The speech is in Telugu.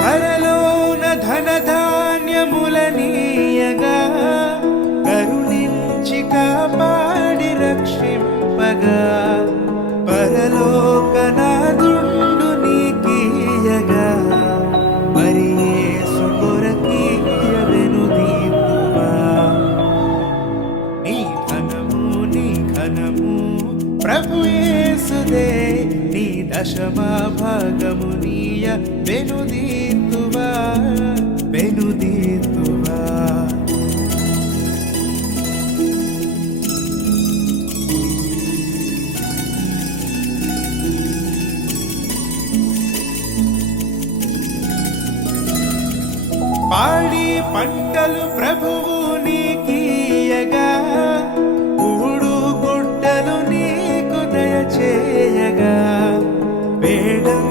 ధరలోన ధనధాన్యములనీయగా కరుణించి కాపాడి రక్షింపగా పరలోకనాథుండు నీకీయగా మరి యేసు కొరకీయ వెనుదీతువా. నీ ధనము నీ ఘనము ప్రభు యేసుదే, నీ దశమా భాగము నీయ వెనుదీతువా వెనుదీతువా. పాడి పంటలు ప్రభువు నీకీయగా కూడు గుడ్డలు నీకు దయచేయగా వేడం